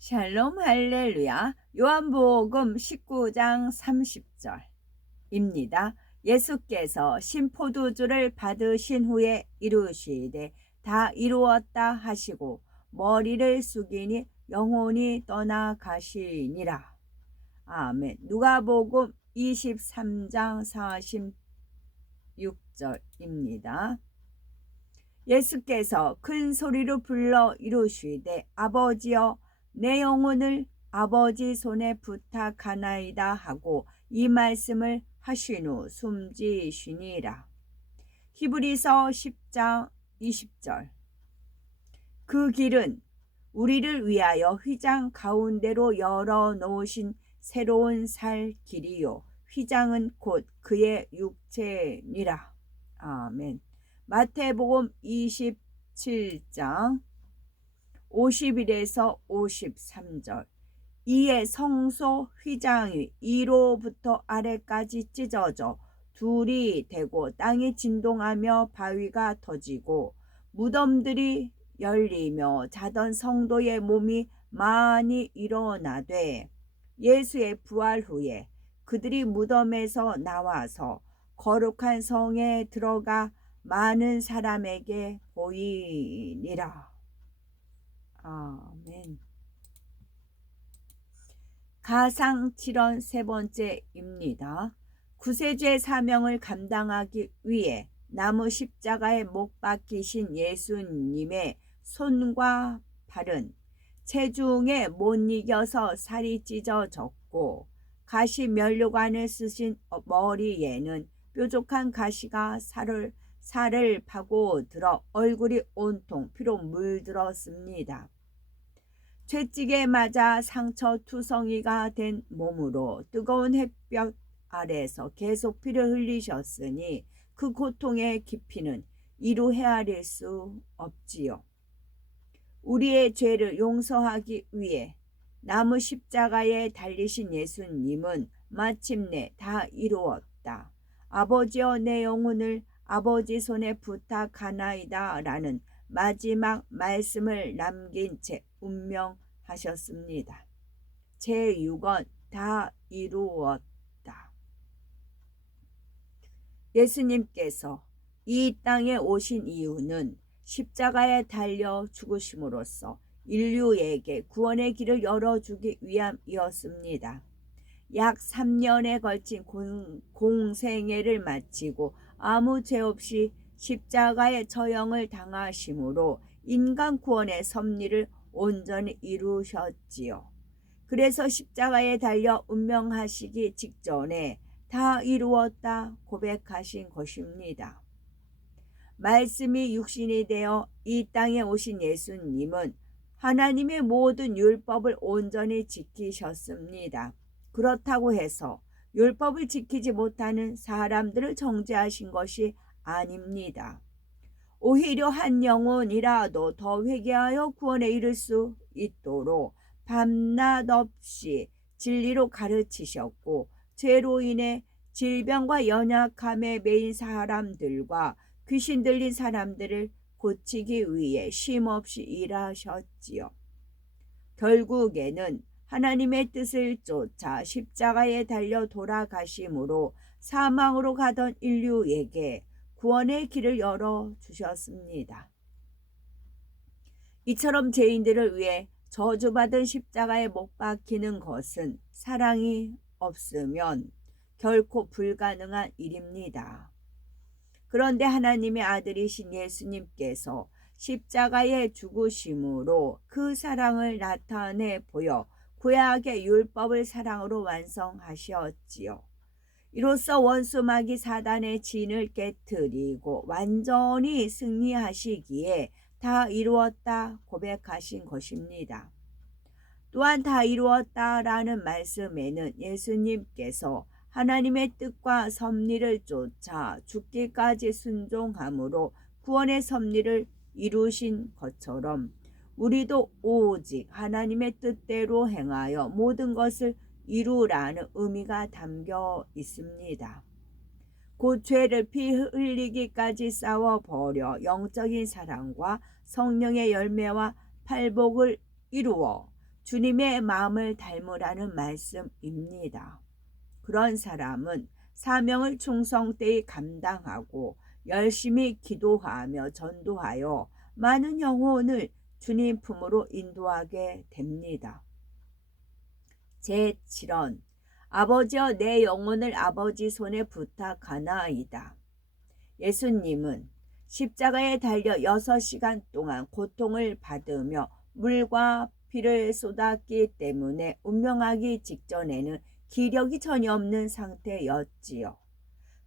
샬롬 할렐루야. 요한복음 19장 30절입니다. 예수께서 신포도주를 받으신 후에 이루시되 다 이루었다 하시고 머리를 숙이니 영혼이 떠나가시니라. 아멘. 누가복음 23장 46절입니다. 예수께서 큰 소리로 불러 이루시되 아버지여 내 영혼을 아버지 손에 부탁하나이다 하고 이 말씀을 하신 후 숨지시니라. 히브리서 10장 20절. 그 길은 우리를 위하여 휘장 가운데로 열어놓으신 새로운 살 길이요 휘장은 곧 그의 육체니라. 아멘. 마태복음 27장 51에서 53절. 이에 성소 휘장이 위로부터 아래까지 찢어져 둘이 되고 땅이 진동하며 바위가 터지고 무덤들이 열리며 자던 성도의 몸이 많이 일어나되 예수의 부활 후에 그들이 무덤에서 나와서 거룩한 성에 들어가 많은 사람에게 보이니라. 아멘. 가상 7원 세 번째입니다. 구세주의 사명을 감당하기 위해 나무 십자가에 못 박히신 예수님의 손과 발은 체중에 못 이겨서 살이 찢어졌고 가시 면류관을 쓰신 머리에는 뾰족한 가시가 살을 파고들어 얼굴이 온통 피로 물들었습니다. 채찍에 맞아 상처 투성이가 된 몸으로 뜨거운 햇볕 아래서 계속 피를 흘리셨으니 그 고통의 깊이는 이루 헤아릴 수 없지요. 우리의 죄를 용서하기 위해 나무 십자가에 달리신 예수님은 마침내 다 이루었다. 아버지여 내 영혼을 아버지 손에 부탁하나이다 라는 마지막 말씀을 남긴 채 운명하셨습니다. 제6권 다 이루었다. 예수님께서 이 땅에 오신 이유는 십자가에 달려 죽으심으로써 인류에게 구원의 길을 열어주기 위함이었습니다. 약 3년에 걸친 공생애를 마치고 아무 죄 없이 십자가의 처형을 당하심으로 인간 구원의 섭리를 온전히 이루셨지요. 그래서 십자가에 달려 운명하시기 직전에 다 이루었다 고백하신 것입니다. 말씀이 육신이 되어 이 땅에 오신 예수님은 하나님의 모든 율법을 온전히 지키셨습니다. 그렇다고 해서 율법을 지키지 못하는 사람들을 정죄하신 것이 아닙니다. 오히려 한 영혼이라도 더 회개하여 구원에 이를 수 있도록 밤낮 없이 진리로 가르치셨고 죄로 인해 질병과 연약함에 매인 사람들과 귀신 들린 사람들을 고치기 위해 쉼없이 일하셨지요. 결국에는 하나님의 뜻을 쫓아 십자가에 달려 돌아가심으로 사망으로 가던 인류에게 구원의 길을 열어주셨습니다. 이처럼 죄인들을 위해 저주받은 십자가에 못 박히는 것은 사랑이 없으면 결코 불가능한 일입니다. 그런데 하나님의 아들이신 예수님께서 십자가에 죽으심으로 그 사랑을 나타내 보여 구약의 율법을 사랑으로 완성하셨지요. 이로써 원수 마귀 사단의 진을 깨뜨리고 완전히 승리하시기에 다 이루었다 고백하신 것입니다. 또한 다 이루었다라는 말씀에는 예수님께서 하나님의 뜻과 섭리를 쫓아 죽기까지 순종함으로 구원의 섭리를 이루신 것처럼 우리도 오직 하나님의 뜻대로 행하여 모든 것을 이루라는 의미가 담겨 있습니다. 곧 죄를 피 흘리기까지 싸워버려 영적인 사랑과 성령의 열매와 팔복을 이루어 주님의 마음을 닮으라는 말씀입니다. 그런 사람은 사명을 충성되이 감당하고 열심히 기도하며 전도하여 많은 영혼을 주님 품으로 인도하게 됩니다. 제7원 아버지여 내 영혼을 아버지 손에 부탁하나이다. 예수님은 십자가에 달려 6시간 동안 고통을 받으며 물과 피를 쏟았기 때문에 운명하기 직전에는 기력이 전혀 없는 상태였지요.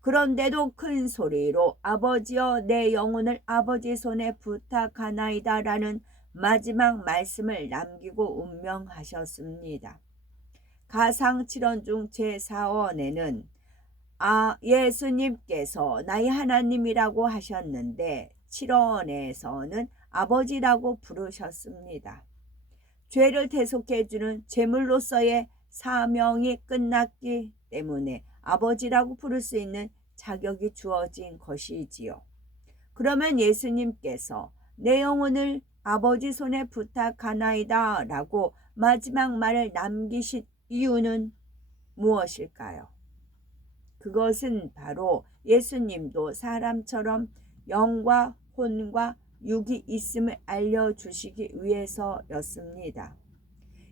그런데도 큰 소리로 아버지여 내 영혼을 아버지 손에 부탁하나이다 라는 마지막 말씀을 남기고 운명하셨습니다. 가상 7원 중 제4원에는 예수님께서 나의 하나님이라고 하셨는데 7원에서는 아버지라고 부르셨습니다. 죄를 대속해주는 제물로서의 사명이 끝났기 때문에 아버지라고 부를 수 있는 자격이 주어진 것이지요. 그러면 예수님께서 내 영혼을 아버지 손에 부탁하나이다 라고 마지막 말을 남기신 이유는 무엇일까요? 그것은 바로 예수님도 사람처럼 영과 혼과 육이 있음을 알려주시기 위해서였습니다.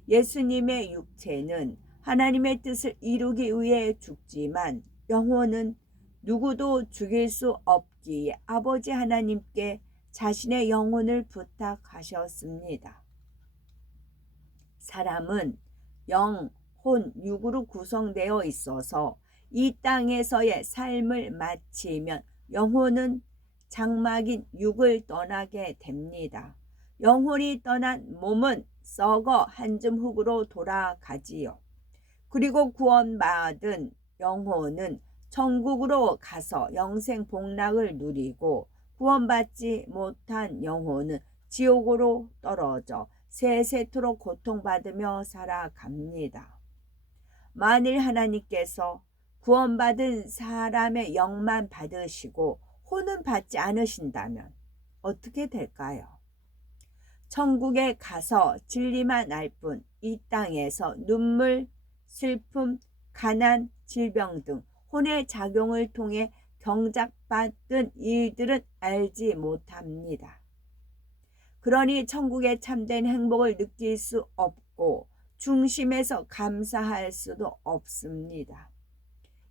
예수님의 육체는 하나님의 뜻을 이루기 위해 죽지만 영혼은 누구도 죽일 수 없기에 아버지 하나님께 자신의 영혼을 부탁하셨습니다. 사람은 영, 혼, 육으로 구성되어 있어서 이 땅에서의 삶을 마치면 영혼은 장막인 육을 떠나게 됩니다. 영혼이 떠난 몸은 썩어 한줌 흙으로 돌아가지요. 그리고 구원받은 영혼은 천국으로 가서 영생 복락을 누리고 구원받지 못한 영혼은 지옥으로 떨어져 세세토록 고통받으며 살아갑니다. 만일 하나님께서 구원받은 사람의 영만 받으시고 혼은 받지 않으신다면 어떻게 될까요? 천국에 가서 진리만 알 뿐 이 땅에서 눈물, 슬픔, 가난, 질병 등 혼의 작용을 통해 경작받은 일들은 알지 못합니다. 그러니 천국의 참된 행복을 느낄 수 없고 중심에서 감사할 수도 없습니다.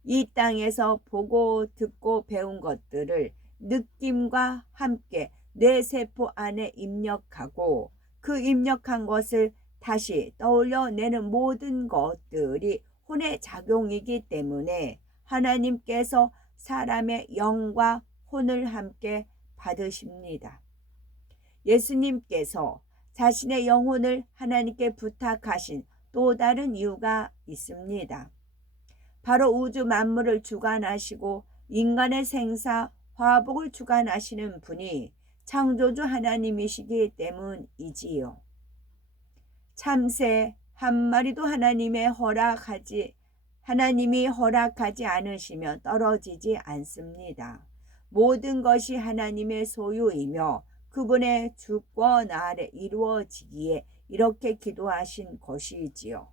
이 땅에서 보고 듣고 배운 것들을 느낌과 함께 뇌세포 안에 입력하고 그 입력한 것을 다시 떠올려내는 모든 것들이 혼의 작용이기 때문에 하나님께서 사람의 영과 혼을 함께 받으십니다. 예수님께서 자신의 영혼을 하나님께 부탁하신 또 다른 이유가 있습니다. 바로 우주 만물을 주관하시고 인간의 생사, 화복을 주관하시는 분이 창조주 하나님이시기 때문이지요. 참새 한 마리도 하나님이 허락하지 않으시면 떨어지지 않습니다. 모든 것이 하나님의 소유이며 그분의 주권 아래 이루어지기에 이렇게 기도하신 것이지요.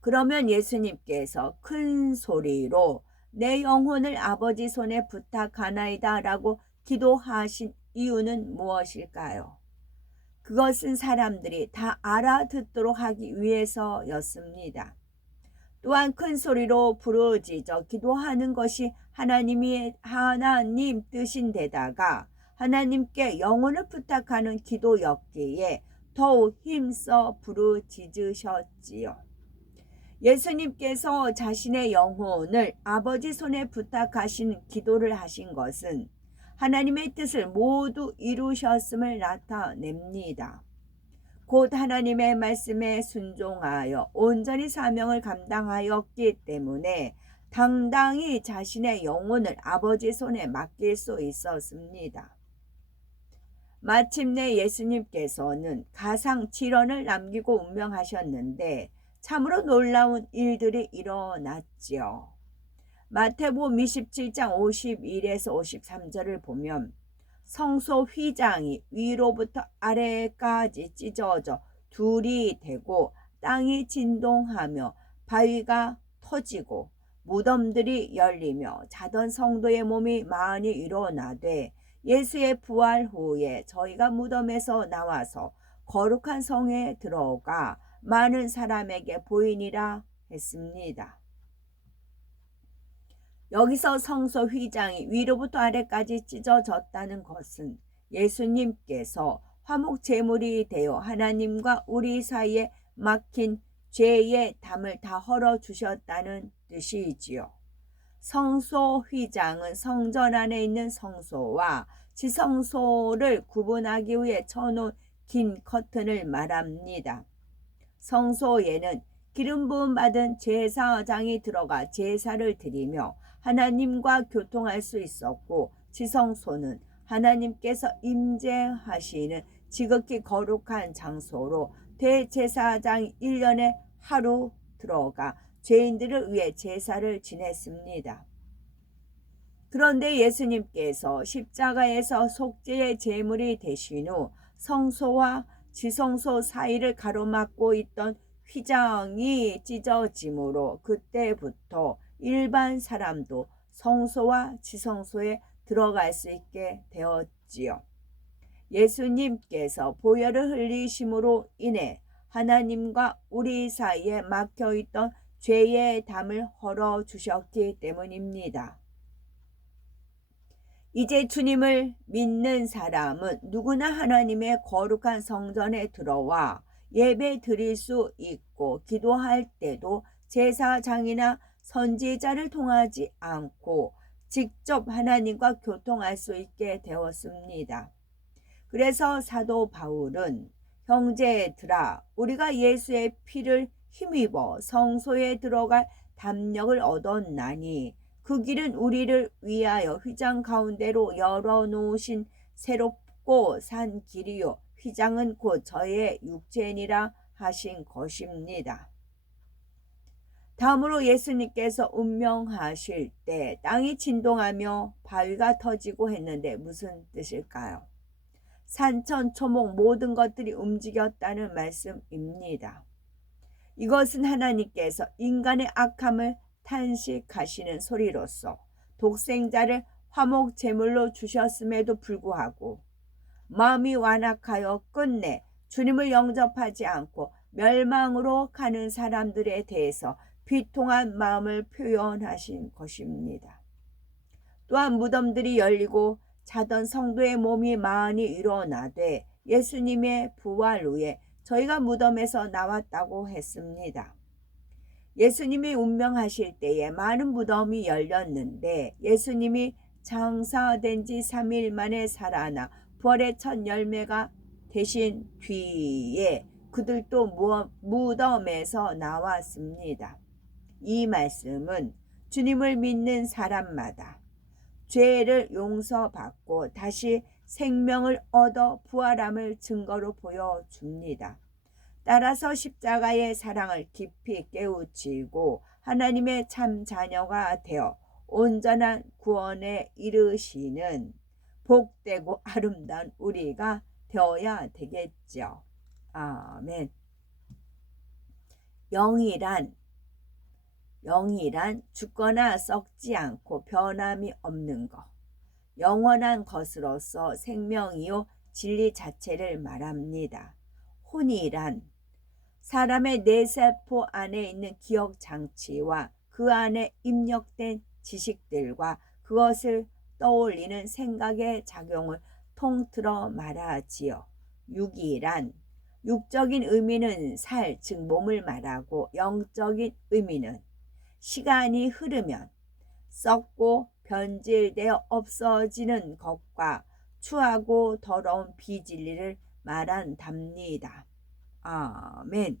그러면 예수님께서 큰 소리로 내 영혼을 아버지 손에 부탁하나이다 라고 기도하신 이유는 무엇일까요? 그것은 사람들이 다 알아듣도록 하기 위해서였습니다. 또한 큰 소리로 부르짖어 기도하는 것이 하나님 뜻인데다가 하나님께 영혼을 부탁하는 기도였기에 더욱 힘써 부르짖으셨지요. 예수님께서 자신의 영혼을 아버지 손에 부탁하신 기도를 하신 것은 하나님의 뜻을 모두 이루셨음을 나타냅니다. 곧 하나님의 말씀에 순종하여 온전히 사명을 감당하였기 때문에 당당히 자신의 영혼을 아버지 손에 맡길 수 있었습니다. 마침내 예수님께서는 가상 7원을 남기고 운명하셨는데 참으로 놀라운 일들이 일어났지요. 마태복음 27장 51에서 53절을 보면 성소 휘장이 위로부터 아래까지 찢어져 둘이 되고 땅이 진동하며 바위가 터지고 무덤들이 열리며 자던 성도의 몸이 많이 일어나되 예수의 부활 후에 저희가 무덤에서 나와서 거룩한 성에 들어가 많은 사람에게 보이니라 했습니다. 여기서 성소 휘장이 위로부터 아래까지 찢어졌다는 것은 예수님께서 화목 제물이 되어 하나님과 우리 사이에 막힌 죄의 담을 다 헐어주셨다는 뜻이지요. 성소 휘장은 성전 안에 있는 성소와 지성소를 구분하기 위해 쳐놓은 긴 커튼을 말합니다. 성소에는 기름 부음 받은 제사장이 들어가 제사를 드리며 하나님과 교통할 수 있었고, 지성소는 하나님께서 임재하시는 지극히 거룩한 장소로 대제사장이 1년에 하루 들어가 죄인들을 위해 제사를 지냈습니다. 그런데 예수님께서 십자가에서 속죄의 제물이 되신 후 성소와 지성소 사이를 가로막고 있던 휘장이 찢어짐으로 그때부터 일반 사람도 성소와 지성소에 들어갈 수 있게 되었지요. 예수님께서 보혈을 흘리심으로 인해 하나님과 우리 사이에 막혀있던 죄의 담을 헐어주셨기 때문입니다. 이제 주님을 믿는 사람은 누구나 하나님의 거룩한 성전에 들어와 예배 드릴 수 있고, 기도할 때도 제사장이나 선지자를 통하지 않고 직접 하나님과 교통할 수 있게 되었습니다. 그래서 사도 바울은 형제들아, 우리가 예수의 피를 힘입어 성소에 들어갈 담력을 얻었나니 그 길은 우리를 위하여 휘장 가운데로 열어놓으신 새롭고 산 길이요 휘장은 곧 저의 육체니라 하신 것입니다. 다음으로 예수님께서 운명하실 때 땅이 진동하며 바위가 터지고 했는데 무슨 뜻일까요? 산천초목 모든 것들이 움직였다는 말씀입니다. 이것은 하나님께서 인간의 악함을 탄식하시는 소리로서 독생자를 화목 제물로 주셨음에도 불구하고 마음이 완악하여 끝내 주님을 영접하지 않고 멸망으로 가는 사람들에 대해서 비통한 마음을 표현하신 것입니다. 또한 무덤들이 열리고 자던 성도의 몸이 많이 일어나되 예수님의 부활 후에 저희가 무덤에서 나왔다고 했습니다. 예수님이 운명하실 때에 많은 무덤이 열렸는데 예수님이 장사된 지 3일 만에 살아나 부활의 첫 열매가 되신 뒤에 그들도 무덤에서 나왔습니다. 이 말씀은 주님을 믿는 사람마다 죄를 용서받고 다시 생명을 얻어 부활함을 증거로 보여줍니다. 따라서 십자가의 사랑을 깊이 깨우치고 하나님의 참 자녀가 되어 온전한 구원에 이르시는 복되고 아름다운 우리가 되어야 되겠죠. 아멘. 영이란 죽거나 썩지 않고 변함이 없는 것, 영원한 것으로서 생명이요 진리 자체를 말합니다. 혼이란 사람의 뇌세포 안에 있는 기억 장치와 그 안에 입력된 지식들과 그것을 떠올리는 생각의 작용을 통틀어 말하지요. 육이란 육적인 의미는 살, 즉 몸을 말하고 영적인 의미는 시간이 흐르면 썩고 변질되어 없어지는 것과 추하고 더러운 비진리를 말한답니다. 아멘.